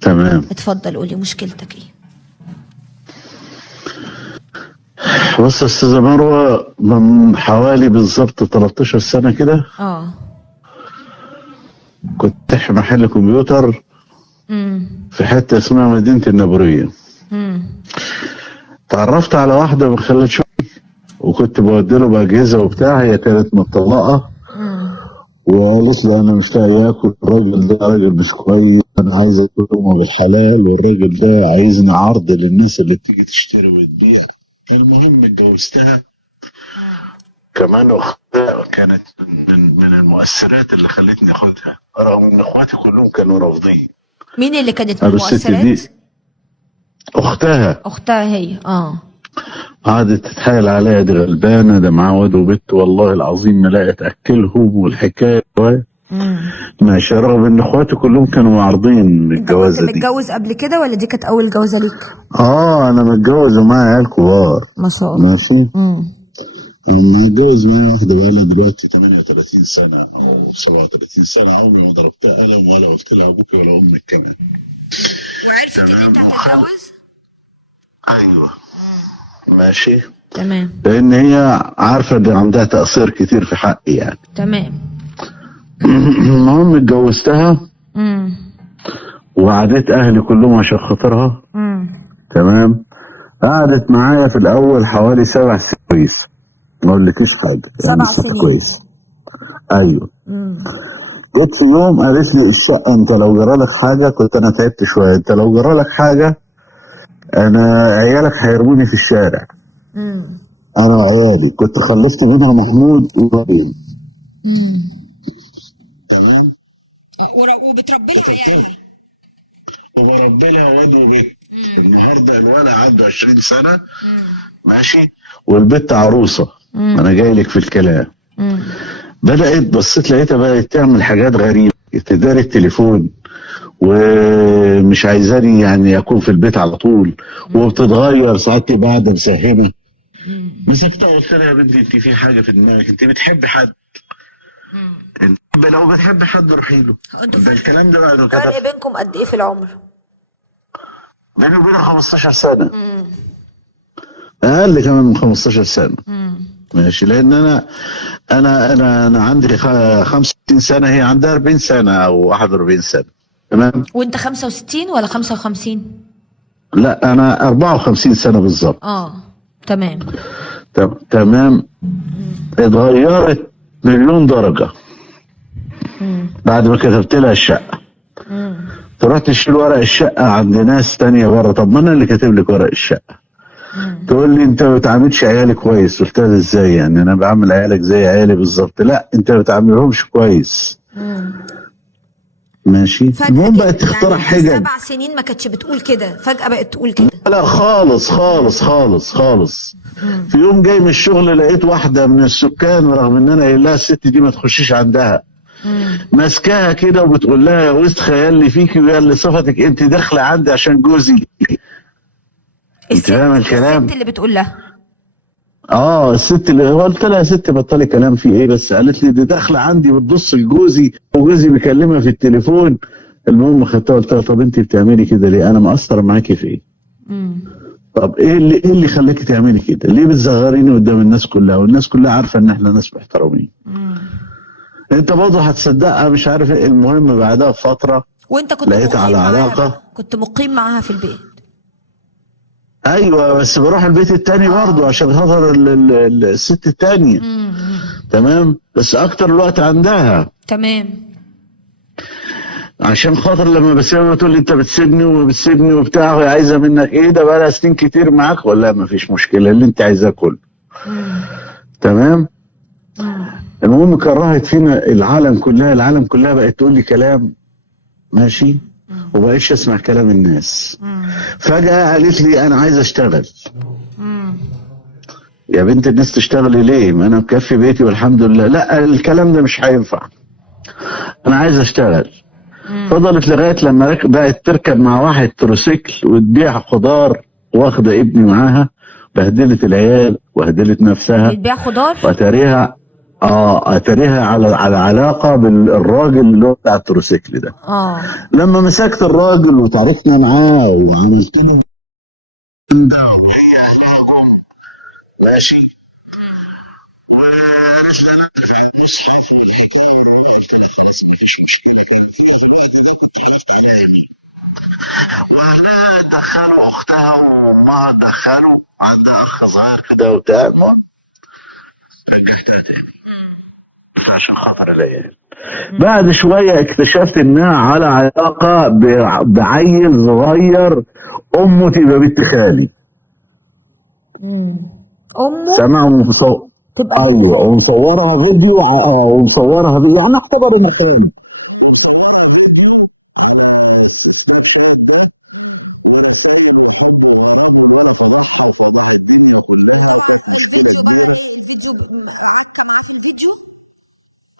تمام. اتفضل قولي مشكلتك ايه؟ بص يا استاذه مروه، من حوالي بالظبط 13 سنه كده كنت فاتح محل كمبيوتر في حته اسمها مدينه النبوريه. تعرفت على واحده من خلال شغلي، وكنت بودي له باجهزه وبتاع. هي كانت مطلقه وقالت لي انا مش لاقي اكل، الراجل ده راجل مش كويس، انا عايز اكلهم بالحلال، والراجل ده عايزني عرض للناس اللي بتيجي تشتري وتبيع. المهم اتجوزتها. كمان اختها كانت من المؤثرات اللي خلتني اخدها، رغم ان اخواتي كلهم كانوا رافضين. مين اللي كانت من قالوا الست دي المؤثرات؟ اختها هي قعدت تتحايل عليا، دي غلبانه، ده معاه واد وبنت والله العظيم ما لاقي تاكلهم، والحكايه ماشي، رغم ان اخواتي كلهم كانوا معارضين الجوازه دي. متجوز قبل كده ولا دي كانت اول جوازه ليك؟ انا متجوز ومعايا عيال كبار. ما شاء الله. ماشي. انا متجوز معايا واحده بقالها دلوقتي 38 سنه او 37 سنه. عمري ما ضربتها قلم ولا قلت لها ابوك ولا امك كمان. وعرفت ان انت هتتجوز؟ ايوه. ماشي. تمام. لان هي عارفه ان عندها تقصير كتير في حقي يعني. تمام. المهم اتجوزتها وقعدت اهلي كلهم عشان خاطرها. تمام. قعدت معايا في الاول حوالي 7 سنين كويس، ما اقولكيش حاجه يعني 7 سنين كويس. ايوه. جيت في يوم قالت لي الشقه انت لو جرالك حاجه، كنت انا تعبت شويه، انت لو جرالك حاجه انا عيالك هيرموني في الشارع. انا وعيالي كنت خلفت منها محمود وابراهيم. تمام. وبتربي لها عيال؟ وبربي لها واد وبنت. النهارده الولد عنده 20 سنه. ماشي. والبنت عروسه. انا جاي لك في الكلام. بدات بصيت لقيتها بدات تعمل حاجات غريبه، تداري التليفون، ومش عايزاني يعني اكون في البيت على طول، وبتتغير ساعات تبقى قاعده مسهمه. مسكتها قلت لها يا بنتي انت في حاجه في دماغك، انت بتحبي حد؟ انت لو بتحبي حد روحي له. ده الكلام ده بعد كده. فرق بينكم قد ايه في العمر؟ بيني وبينها 15 سنه. اقل كمان من 15 سنه. ماشي. لان انا عندي 65 سنه، هي عندها 40 سنه او 41 سنه. تمام. وانت 65 ولا 55؟ لا انا 54 سنه بالظبط. تمام. تمام. اتغيرت مليون درجه بعد ما كتبت لها الشقه. تروح تشيل ورق الشقه عند ناس تانية بره. طب ما انا اللي كاتب لك ورق الشقه. تقول لي انت ما بتعاملش عيالي كويس. قلت لها ازاي يعني؟ انا بعمل عيالك زي عيالي بالظبط. لا انت ما بتعاملهمش كويس. ماشي. المهم بقت تخترع يعني حجج. 7 سنين ما كانتش بتقول كده، فجأة بقت تقول كده؟ لا خالص خالص خالص خالص. في يوم جاي من الشغل لقيت واحده من السكان، رغم ان انا قايل لها الست دي ما تخشيش عندها، ماسكاها كده وبتقول لها يا وسخ خيال لي فيكي ويا اللي صفتك انت داخله عندي عشان جوزي. انت فاهم الكلام؟ الست اللي بتقول لها؟ الست اللي قلت لها يا ست بطلي كلام في ايه بس. قالت لي دي داخله عندي بتبص لجوزي وجوزي بيكلمها في التليفون. المهم خدتها قلت لها طب انت بتعملي كده ليه؟ انا مقصر معاكي في ايه؟ طب ايه اللي خلاكي تعملي كده؟ ليه بتزغريني قدام الناس كلها والناس كلها عارفه ان احنا ناس محترمين؟ انت برضه هتصدقها مش عارف ايه. المهم بعدها بفتره وانت كنت لقيتها مقيم على معاها علاقه. بقى. كنت مقيم معاها في البيت؟ ايوه بس بروح البيت التاني برضه عشان خاطر الست التانيه. تمام. بس اكتر الوقت عندها. تمام. عشان خاطر لما بسيبها تقول لي انت بتسيبني وبتسيبني وبتاع، وهي عايزه منك ايه؟ ده بقى لها سنين كتير معاك. ولا ما فيش مشكله اللي انت عايزاه كله. تمام. المهم كرهت فينا العالم كلها بقت تقول لي كلام. ماشي. وبقيتش اسمع كلام الناس. فجاه قالت لي انا عايز اشتغل. يا بنت الناس تشتغلي ليه؟ ما انا مكفي بيتي والحمد لله. لا الكلام ده مش هينفع، انا عايز اشتغل. فضلت لغايه لما بقت تركب مع واحد تروسيكل وتبيع خضار، واخده ابني معاها. بهدلت العيال وبهدلت نفسها. بتبيع خضار؟ واتاريها اتريها على علاقه بالراجل اللي هو بتاع التروسيكل ده. لما مسكت الراجل وتعاركنا معاه وعملت له ماشي، وعرفنا نتفق مفيش مشكله، واهلها دخلوا اختها وامها، دخلوا عندها اخ صغير كده وبتاع، عشان خاطر العيال. بعد شويه اكتشفت انها على علاقه بعيل صغير، امه تبقى بنت خالي. امه تمام. ايوه، ومصورها فيديو، ومصورها فيديو، يعني اعتبر مخالي. فيديو.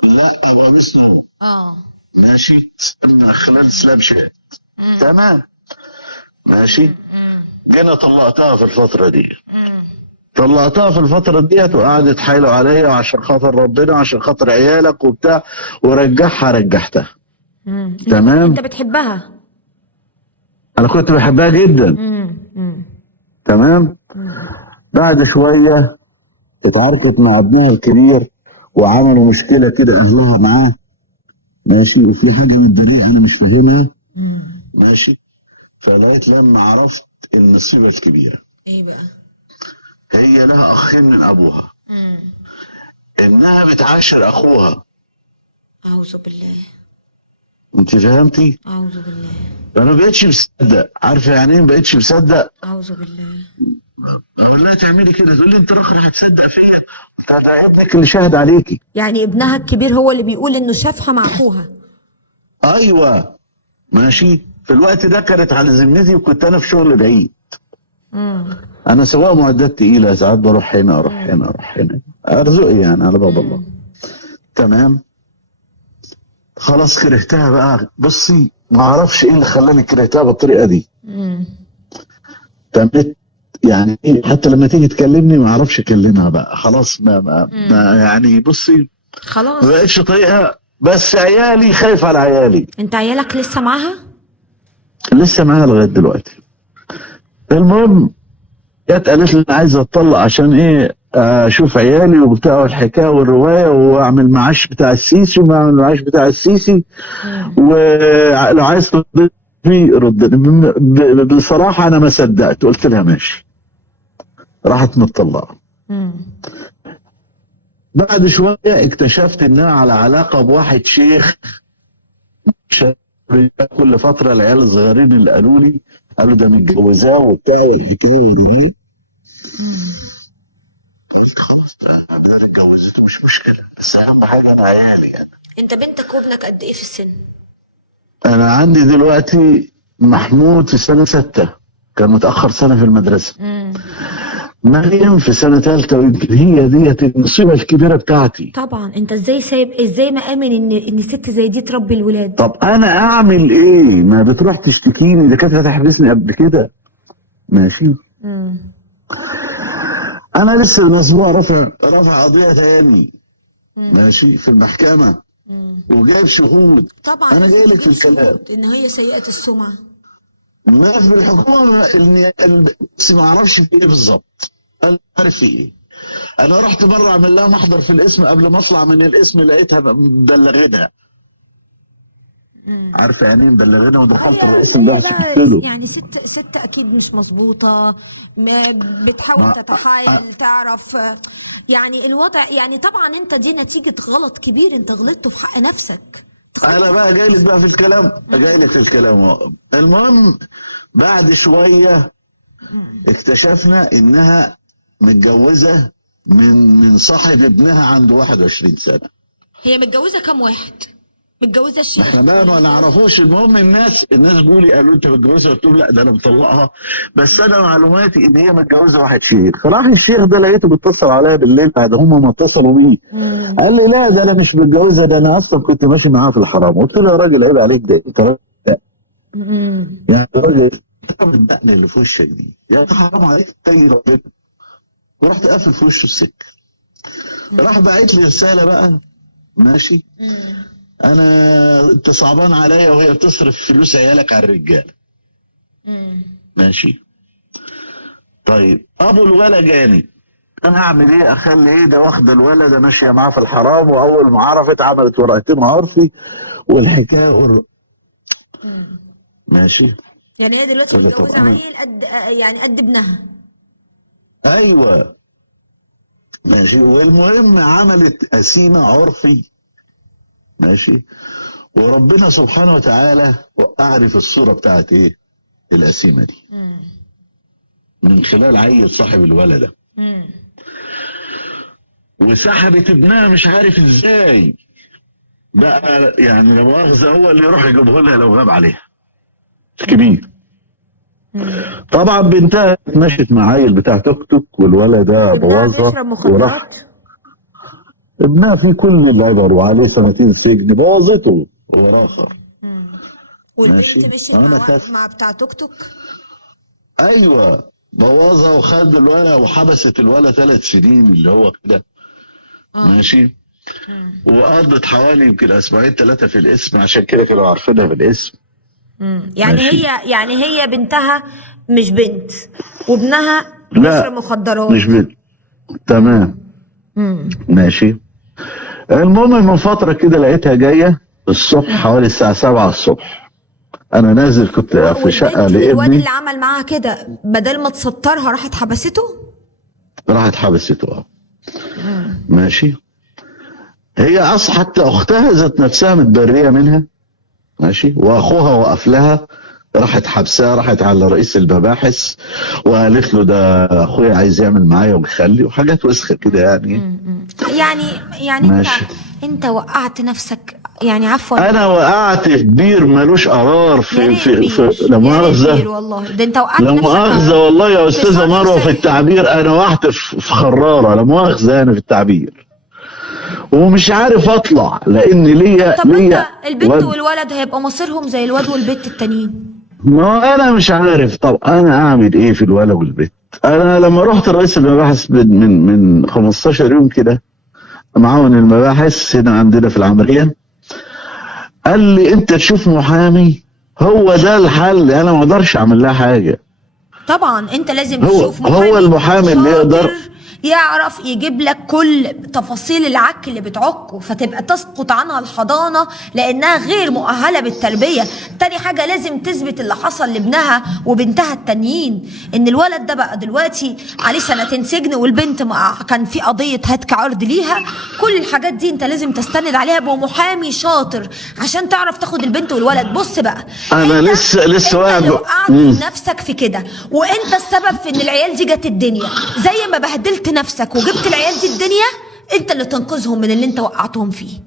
لا هو اسمه ماشي من خلال سناب شات. تمام ماشي. جينا طلقتها في الفترة دي، طلقتها في الفترة ديت، وقعدت حايلوا عليا وعشان خاطر ربنا وعشان خاطر عيالك وبتاع، ورجعها رجعتها. تمام. انت بتحبها؟ انا كنت بحبها جدا. تمام. بعد شوية اتعاركت مع ابنها الكبير وعملوا مشكلة كده اهلها معاه، ماشي، وفي حاجة متدارية انا مش فاهمها، ماشي. فلقيت لما عرفت المصيبة الكبيرة ايه بقى؟ هي لها اخين من ابوها، انها بتعاشر اخوها. اعوذ بالله. انت فهمتي؟ اعوذ بالله. انا ما بقتش مصدق. عارفه يعني ايه ما بقتش مصدق؟ اعوذ بالله. اقول لها تعملي كده، تقول لي انت راجل هتصدق فيا؟ ده ابنك اللي شاهد عليكي. يعني ابنها الكبير هو اللي بيقول انه شافها مع اخوها؟ ايوه ماشي. في الوقت ده كانت على ذمتي وكنت انا في شغل بعيد. انا سواق معدات تقيله، ساعات بروح هنا اروح هنا اروح هنا، ارزقي يعني على باب الله. تمام. خلاص كرهتها بقى. بصي ما اعرفش ايه اللي خلاني كرهتها بالطريقه دي. تمت يعني حتى لما تيجي تكلمني ما اعرفش اكلمها بقى. خلاص ما يعني بصي خلاص ما بقتش طايقها. بس عيالي، خايف على عيالي. انت عيالك لسه معاها؟ لسه معاها لغايه دلوقتي. المهم جت قالت لي انا عايزه اتطلق عشان ايه؟ اشوف عيالي وبتاع والحكايه والروايه، واعمل معاش بتاع السيسي وما اعمل معاش بتاع السيسي، ولو عايز تردني ردني. بصراحه انا ما صدقت، قلت لها ماشي. راحت متطلقه. بعد شويه اكتشفت انها على علاقه بواحد شيخ. كل فتره العيال الصغيرين اللي قالوا ده متجوزاه وبتاع والحكايه دي. خلاص انا اتجوزت مش مشكله، بس اهم حاجه انا عيالي. انت بنتك وابنك قد ايه في السن؟ انا عندي دلوقتي محمود في سنه 6، كان متاخر سنه في المدرسه. مريم في سنه 3، ويمكن هي ديت المصيبه الكبيره بتاعتي. طبعا انت ازاي مآمن ان ست زي دي تربي الولاد؟ طب انا اعمل ايه؟ ما بتروح تشتكيني، ده كانت هتحبسني قبل كده. ماشي. انا لسه الاسبوع رافع قضيه تاني، ماشي، في المحكمه، وجايب شهود. طبعا انا جاي لك في الكلام ان هي سيئه السمعه. ما في الحكومه بس ما اعرفش في ايه بالظبط. انا عارف في ايه. انا رحت مره اعمل لها محضر في الاسم، قبل ما اطلع من الاسم لقيتها مبلغينها. عارفه يعني ايه مبلغينها؟ ودخلت الاسم ده له. يعني ست اكيد مش مظبوطه، بتحاول تتحايل تعرف يعني الوضع. يعني طبعا انت دي نتيجه غلط كبير انت غلطته في حق نفسك. انا بقى جاي لك بقى في الكلام، المهم بعد شويه اكتشفنا انها متجوزه من صاحب ابنها عنده 21 سنه. هي متجوزه كام واحد؟ متجوزه الشيخ؟ احنا بقى ما نعرفوش. المهم الناس بيقولوا قالوا انت متجوزها؟ قلت لهم لا ده انا مطلقها، بس انا معلوماتي ان هي متجوزه واحد شيخ. فراح الشيخ ده لقيته بيتصل عليا بالليل بعد هم ما اتصلوا بيه، قال لي لا ده انا مش متجوزها، ده انا اصلا كنت ماشي معاها في الحرام. قلت له يا راجل عيب عليك، ده انت راجل يعني راجل الدقن اللي في وشك دي، يا حرام عليك تتقي ربنا. ورحت قافل في وشه السكه. راح باعت لي رساله بقى، ماشي، انت صعبان عليا وهي بتصرف فلوس عيالك على الرجاله. ماشي. طيب ابو الولد جاني، انا اعمل ايه؟ اخلي ايه ده واخده الولد ماشيه معاه في الحرام، واول ما عرفت عملت ورقتين عرفي والحكايه ماشي. يعني هي دلوقتي قلت له طب متجوزة عيل قد، يعني قد ابنها. ايوه ماشي. والمهم عملت قسيمه عرفي، ماشي، وربنا سبحانه وتعالى وقعني في الصوره بتاعت ايه القسيمه دي من خلال عيل صاحب الولد ده، وسحبت ابنها مش عارف ازاي بقى، يعني لا مؤاخذه هو اللي يروح يجيبه لها لو غاب عليها الكبير. طبعا بنتها مشت مع عيل بتاع توك توك، والولد ده ابنها بوظها بيشرب وراح. مخدرات. ابنها في كل العبر وعليه 2 سجن، بوظته وراخر. والبنت ماشي. مشيت انا مع خاف. مع بتاع توك توك. ايوه بوظها وخد الولد وحبست الولد 3 سنين اللي هو كده. ماشي. وقضت حوالي يمكن اسبوعين 3 في الاسم، عشان كده كانوا عارفينها بالاسم. يعني ماشي. هي بنتها مش بنت، وابنها بيشرب لا مخدرات. مش بنت. تمام. ماشي. المهم من فترة كده لقيتها جاية الصبح حوالي الساعة 7 الصبح. أنا نازل كنت في شقة والبنت الواد لابني. اللي عمل معاها كده بدل ما تسطرها راحت حبسته. راحت حبسته. ماشي. هي حتى أختها ذات نفسها متبرية منها. ماشي. وأخوها وقف لها، راحت حبسها، راحت على رئيس المباحث وقالت له ده أخويا عايز يعمل معايا وبيخلي وحاجات وسخة كده يعني. يعني ماشي. انت وقعت نفسك، يعني عفوا. انا وقعت في بير ملوش قرار يا في ريت في, بير، في لا يا ريت بير مؤاخذه. والله، ده انت وقعت لا نفسك مؤاخذه اهو والله يا في استاذه شرم مروه في الشيخ. التعبير، انا وقعت في خراره، لا مؤاخذه انا في التعبير، ومش عارف اطلع لان طب ما انت ليا البنت واد. والولد هيبقى مصيرهم زي الواد والبت التانيين. ما هو انا مش عارف طب انا اعمل ايه في الولد والبيت. انا لما رحت رئيس المباحث من 15 يوم كده، معاون المباحث هنا عندنا في العمريه، قال لي انت تشوف محامي، هو ده الحل، انا ما اقدرش اعمل لها حاجه. طبعا انت لازم هو تشوف محامي المحامي اللي يقدر شاطر يعرف يجيب لك كل تفاصيل العك اللي بتعكه، فتبقى تسقط عنها الحضانة لأنها غير مؤهلة بالتربية. تاني حاجة لازم تثبت اللي حصل لابنها وبنتها التانيين، إن الولد ده بقى دلوقتي عليه 2 سجن، والبنت كان في قضية هتك عرض ليها. كل الحاجات دي انت لازم تستند عليها بمحامي شاطر عشان تعرف تاخد البنت والولد. بص بقى، انا انت لسه انت اللي واقع. وقعت نفسك في كده، وانت السبب في ان العيال دي جت الدنيا. زي ما بهدلت نفسك وجبت العيال دي الدنيا، انت اللي تنقذهم من اللي انت وقعتهم فيه.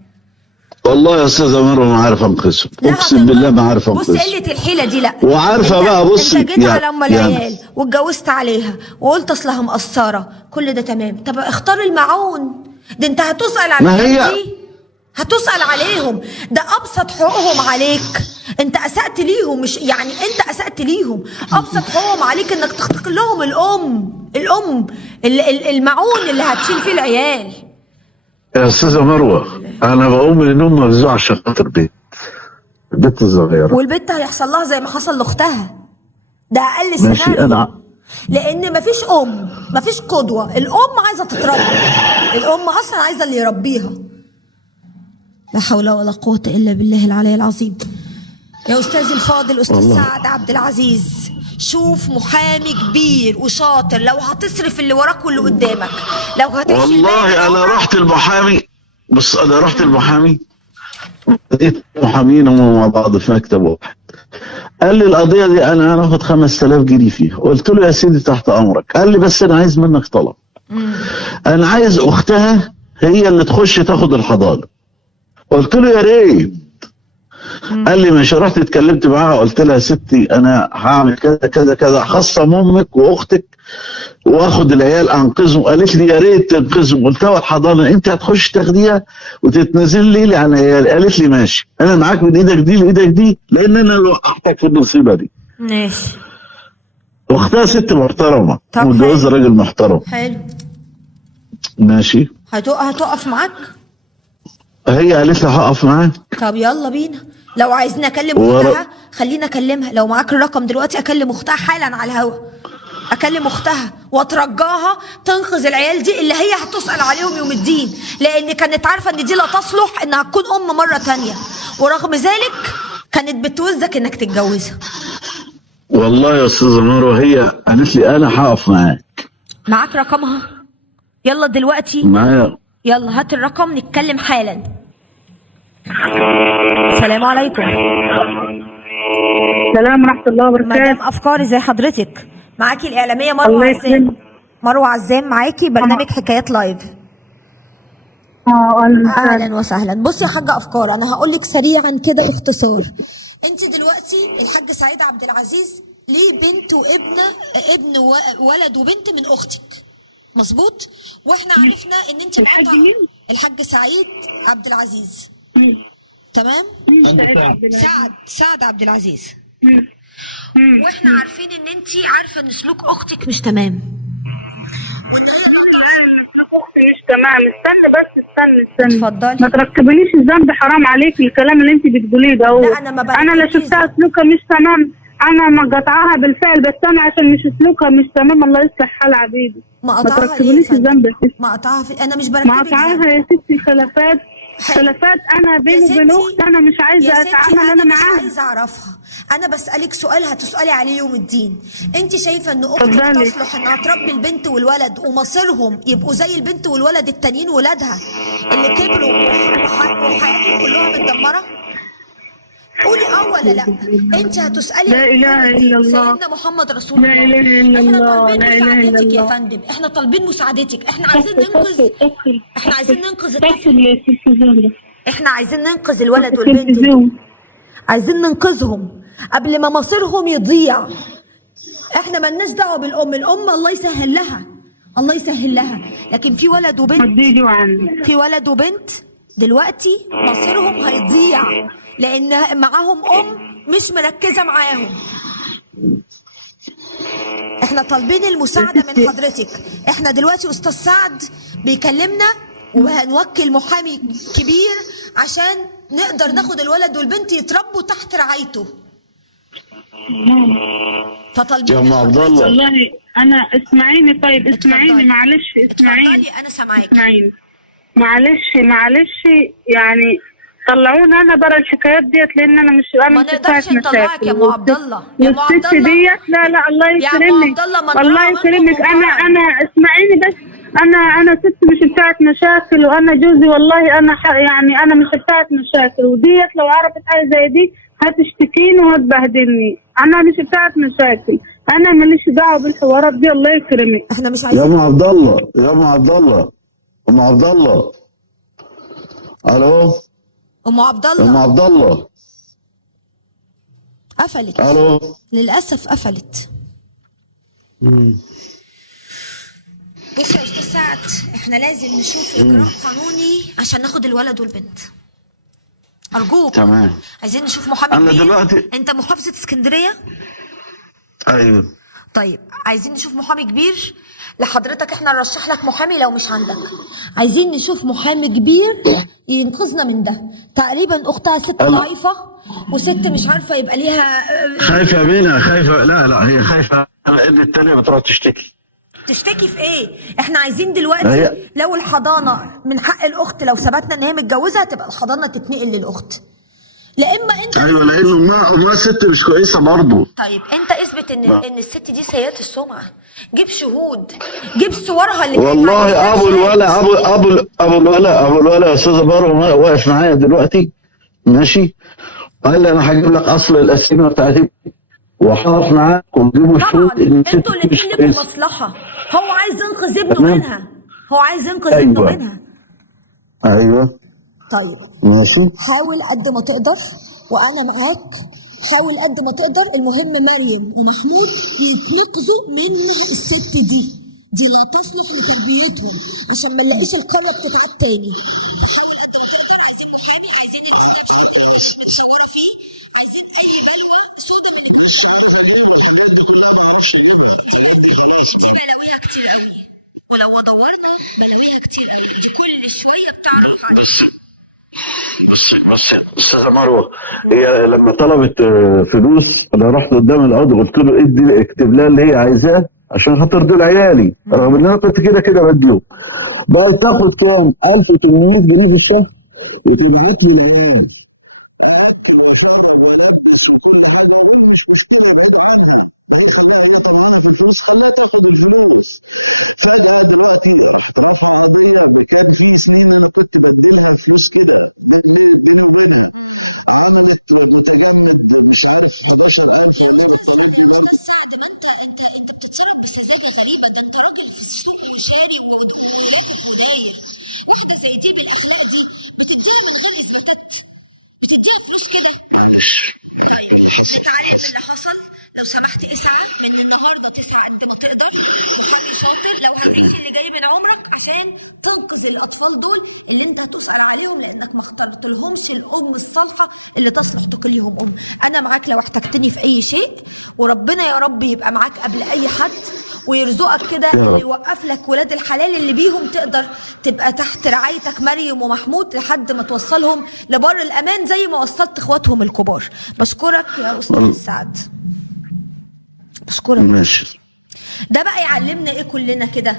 والله يا استاذه مروه ما عارف انقذهم، اقسم بالله ما عارف بص انقذهم. قله الحيله دي لا. وعارفه انت بقى بصي انت جيت على ام العيال واتجوزت عليها وقلت اصلها مقصره، كل ده تمام. طب اختار المعون ده، انت هتسال على العيال دي، هتسال عليهم، ده ابسط حقوقهم عليك. انت اسأت ليهم، مش يعني انت اسأت ليهم، ابسط حقوقهم عليك انك تختار لهم المعون اللي هتشيل فيه العيال. يا استاذه مروه انا بقوم من النوم مفزوع عشان خاطر البنت الصغيره، والبنت هيحصل لها زي ما حصل لاختها، ده اقل ماشي. سيناريو. لان مفيش قدوه. الام عايزه تتربى، الام اصلا عايزه اللي يربيها. لا حول ولا قوه الا بالله العلي العظيم. يا استاذي الفاضل استاذ سعد عبد العزيز، شوف محامي كبير وشاطر، لو هتصرف اللي وراك واللي قدامك، لو هتعيش والله انا رحت المحامي. بص انا رحت المحامي، لقيت محامين هم مع بعض في مكتب واحد. قال لي القضيه دي انا هاخد 5000 جنيه فيها. قلت له يا سيدي تحت امرك. قال لي بس انا عايز منك طلب، انا عايز اختها هي اللي تخش تاخد الحضانه. قلت له يا ريت. قال لي ماشي. رحت اتكلمت معاها قلت لها يا ستي انا هعمل كذا كذا كذا، خصم امك واختك واخد العيال انقذهم. قالت لي يا ريت تنقذهم. قلت لها الحضانه انت هتخش تاخديها وتتنازل لي عن العيال. قالت لي ماشي، انا معاك من ايدك دي لايدك دي، لان انا اللي وقعتك في المصيبه دي. ماشي. واختها ست محترمه طب ومتجوزه راجل محترم. حلو. ماشي. هتقف معاك؟ هي قالت لي هقف معاه. طب يلا بينا، لو عايزين اكلم اختها خلينا اكلمها. لو معاك الرقم دلوقتي اكلم اختها حالا على الهوا، اكلم اختها واترجاها تنقذ العيال دي اللي هي هتسأل عليهم يوم الدين، لان كانت عارفه ان دي لا تصلح انها تكون ام مره تانية، ورغم ذلك كانت بتوزك انك تتجوزها. والله يا استاذه مروه هي قالت لي انا هقف معاك. معاك رقمها؟ يلا دلوقتي، معايا. يلا هات الرقم نتكلم حالا. السلام عليكم. السلام ورحمة الله وبركاته. مدام افكار، ازي حضرتك؟ معاكي الاعلاميه مروه الله عزام. يسلمك. مروه عزام معاكي برنامج حكايات لايف. اهلا وسهلا. بصي يا حاجه افكار، انا هقول لك سريعا كده باختصار. انت دلوقتي الحاج سعيد عبد العزيز ليه بنت وابن، ولد وبنت من اختك، مظبوط؟ واحنا عرفنا ان انت الحاج مقاطعه مين؟ الحاج سعيد عبد العزيز. تمام؟ سعد عبد العزيز. واحنا عارفين ان انت عارفه ان سلوك اختك مش تمام. مش تمام. استني اتفضلي. ما تركبنيش الذنب، حرام عليك الكلام اللي انت بتقوليه ده. لا انا ما انا لا شفتها سلوكها مش تمام، انا مقاطعاها بالفعل، بس انا عشان مش سلوكها مش تمام الله يصلح حال عبيدي. ما تركبنيش الذنب يا ستي. انا مش بركبك مقاطعاها يا ستي خلافات انا بيني وبين اختي، انا مش عايزه اتعامل انا معاها. مش عايزه اعرفها. انا بسالك سؤال هتسالي عليه يوم الدين. انت شايفه ان اختك اتفضلي. تصلح انها تربي البنت والولد ومصيرهم يبقوا زي البنت والولد التانيين ولادها اللي كبروا وحياتهم كلها متدمره؟ قولي ولا لا. انت هتسالي. لا اله الا الله. سيدنا محمد رسول الله. لا اله الا الله. احنا طالبين لا اله الا مساعدتك يا الله. فندم، احنا طالبين مساعدتك، احنا عايزين ننقذ الطفل، يا ستي. احنا عايزين ننقذ الولد والبنت دول. عايزين ننقذهم قبل ما مصيرهم يضيع. احنا ملناش دعوه بالام، الام الله يسهل لها، الله يسهل لها، لكن في ولد وبنت دلوقتي مصيرهم هيضيع لان معاهم ام مش مركزه معاهم. احنا طالبين المساعده من حضرتك. احنا دلوقتي استاذ سعد بيكلمنا وهنوكل محامي كبير عشان نقدر ناخد الولد والبنت يتربوا تحت رعايته. فطالبين يا ام عبد الله والله انا اسمعيني. طيب اسمعيني اتفضلي. معلش اسمعيني. اتفضلي انا سامعاكي. اسمعيني معلش يعني طلعوني انا برا الحكايات ديت، لان انا مش ما نقدرش نطلعك يا ام عبد الله. يا ام عبد والست الله ديت لا الله يكرمك. الله يكرمك. انا اسمعيني بس. انا ست مش بتاعت مشاكل، وانا جوزي والله انا يعني انا مش بتاعت مشاكل، وديت لو عرفت حاجه زي دي هتشتكيني وهتبهدلني. انا مش بتاعت مشاكل، انا ماليش دعوه بالحوارات دي. الله يكرمك. احنا مش يا عايزين. ام عبد الله ام عبد الله الو ام عبد ام الله عبد الله قفلت. الو. للاسف قفلت. بص يا استاذ سعد، احنا لازم نشوف اجراء قانوني عشان ناخد الولد والبنت، ارجوك. تمام. عايزين نشوف محامي انا كبير. دلوقتي انت محافظه اسكندريه؟ ايوه. طيب عايزين نشوف محامي كبير لحضرتك، احنا نرشح لك محامي لو مش عندك. عايزين نشوف محامي كبير ينقذنا من ده. تقريبا اختها ست ضعيفه وست مش عارفه يبقى ليها خايفه منها، خايفه. لا هي خايفه على ان التانيه بتروح تشتكي. تشتكي في ايه؟ احنا عايزين دلوقتي لو الحضانه من حق الاخت، لو ثبتنا ان هي متجوزه تبقى الحضانه تتنقل للاخت. لا اما انت. ايوه لانه ما ست مش كويسه برضه. طيب انت اثبت ان الست دي سيئه السمعه، جيب شهود، جيب صورها اللي والله ابو الولا يا استاذه مروه واقف معايا دلوقتي ماشي، قال لي انا هجيب لك اصل الاسئله بتاعتي وهقف معاك وتجيبوا شهود. طبعا انتوا الاثنين لكم مصلحه. هو عايز ينقذ ابنه منها، هو عايز ينقذ ابنه منها. ايوه طيب ماشي. حاول قد ما تقدر وانا معاك، حاول قد ما تقدر. المهم مريم ومحمود يتنقذوا من الست دي لا تصلح لتربيتهم عشان ما نلاقيش القريه بتتعب تاني. عايزين اي بلوه سودا ما تكونش بلاويها كتير قوي، ولو دورنا بلاويها كتير. كل مروه، هي لما طلبت فلوس انا رحت قدام القاضي قلت له ادي اكتب لها اللي هي عايزاه عشان خاطر دول عيالي، رغم ان انا كنت كده كده بديهم. بقى تاخد كام؟ 1800 جنيه في الشهر وتبعت لي العيال. لو سمحت اسعى من النهارده، تسعى قد ما تقدر وخلي شاطر لو هديك اللي جاي من عمرك عشان تنقذ الاطفال دول اللي انت هتسال عليهم، لانك ما اخترتلهمش الام الصالحه اللي تصلح تكريهم ام. انا معاك لو احتجتني في كيسي، وربنا يا رب يبقى معاك قبل اي حد ويرزقك كده ويوقف لك ولاد الحلال اللي بيهم تقدر تبقى تحت رعايتك مريم ومحمود لحد ما توصلهم لدار الامان زي ما وصلت حياتهم الكبار. اشكرك يا ده بقى علمنا ايه كلنا كده؟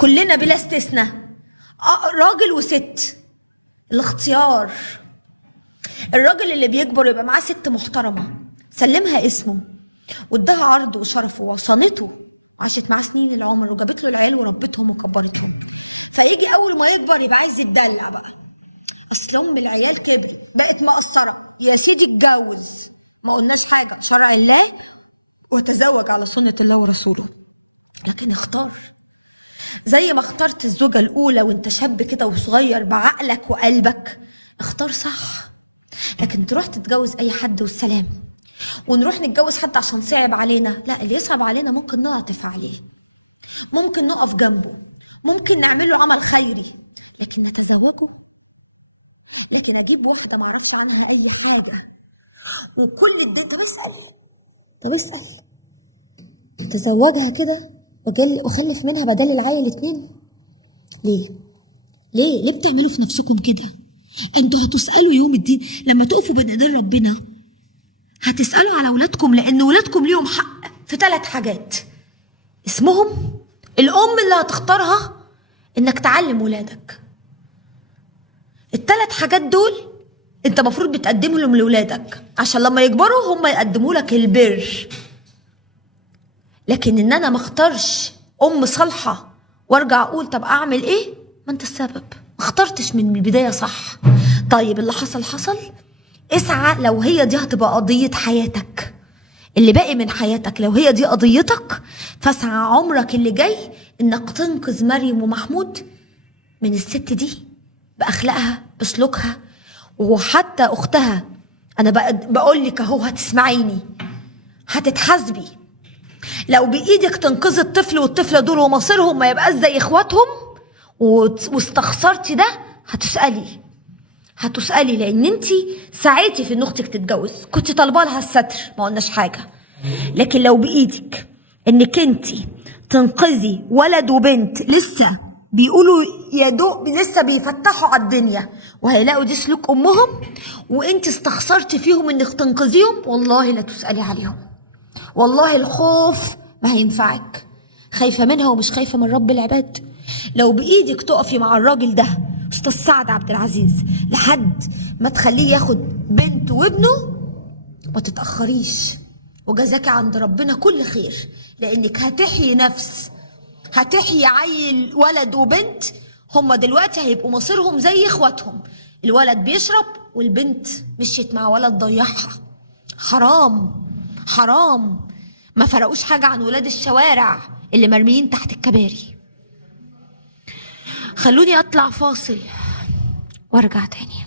كلنا بلا استثناء راجل وست الاختيار. الراجل اللي بيكبر يبقى معاه ست محترمه سلمنا اسمه واداها عرض وصرفه ووصلته عاشت معاه سنين العمر وجابت له العيال وربتهم وكبرتهم. فيجي اول ما يكبر يبقى عايز يتدلع بقى، اصل ام العيال كده بقت مقصره، يا سيدي اتجوز ما قلناش حاجه شرع الله وتزوج على سنة الله ورسوله. لكن اختار زي ما اخترت الزوجة الأولى وانت شاب كده وصغير بعقلك وقلبك، اختار صح. لكن تروح تتجوز أي حد والسلام ونروح نتجوز حد عشان صعب علينا، لا اللي يصعب علينا ممكن نعطف عليه، ممكن نقف جنبه، ممكن نعمل له عمل خيري، لكن نتزوجه؟ لكن أجيب واحدة معرفش عنها أي حاجة وكل الدنيا طب اسأل تزوجها كده وخلف منها بدل العيل 2؟ ليه بتعملوا في نفسكم كده؟ انتوا هتسألوا يوم الدين لما تقفوا بين ايدين ربنا، هتسألوا على ولادكم، لان ولادكم ليهم حق في 3 حاجات اسمهم الام اللي هتختارها انك تعلم ولادك. ال3 حاجات دول انت مفروض بتقدمهم لولادك عشان لما يكبروا هم يقدموا لك البر. لكن ان انا ما اختارش ام صالحه وارجع اقول طب اعمل ايه؟ ما انت السبب، ما اخترتش من البدايه صح. طيب اللي حصل، اسعى لو هي دي هتبقى قضيه حياتك، اللي باقي من حياتك لو هي دي قضيتك، فاسعى عمرك اللي جاي انك تنقذ مريم ومحمود من الست دي باخلاقها بسلوكها. وحتى اختها انا بقول لك اهو هتسمعيني، هتتحاسبي لو بايدك تنقذي الطفل والطفله دول ومصيرهم ما يبقاش زي اخواتهم واستخسرتي ده، هتسالي لان انت سعيتي في ان اختك تتجوز، كنت طالبه لها الستر ما قلناش حاجه. لكن لو بايدك انك انت تنقذي ولد وبنت لسه بيقولوا يا دوب لسه بيفتحوا على الدنيا وهيلاقوا دي سلوك امهم، وانت استخسرتي فيهم انك تنقذيهم، والله لا تسالي عليهم. والله الخوف ما هينفعك، خايفه منها ومش خايفه من رب العباد. لو بايدك تقفي مع الراجل ده استاذ سعد عبد العزيز لحد ما تخليه ياخد بنت وابنه، ما تتاخريش، وجزاكي عند ربنا كل خير، لانك هتحيي نفس، هتحيي عيل ولد وبنت هما دلوقتي هيبقوا مصيرهم زي اخواتهم، الولد بيشرب والبنت مشيت مع ولد ضيعها. حرام ما فرقوش حاجة عن ولاد الشوارع اللي مرميين تحت الكباري. خلوني اطلع فاصل وارجع تاني.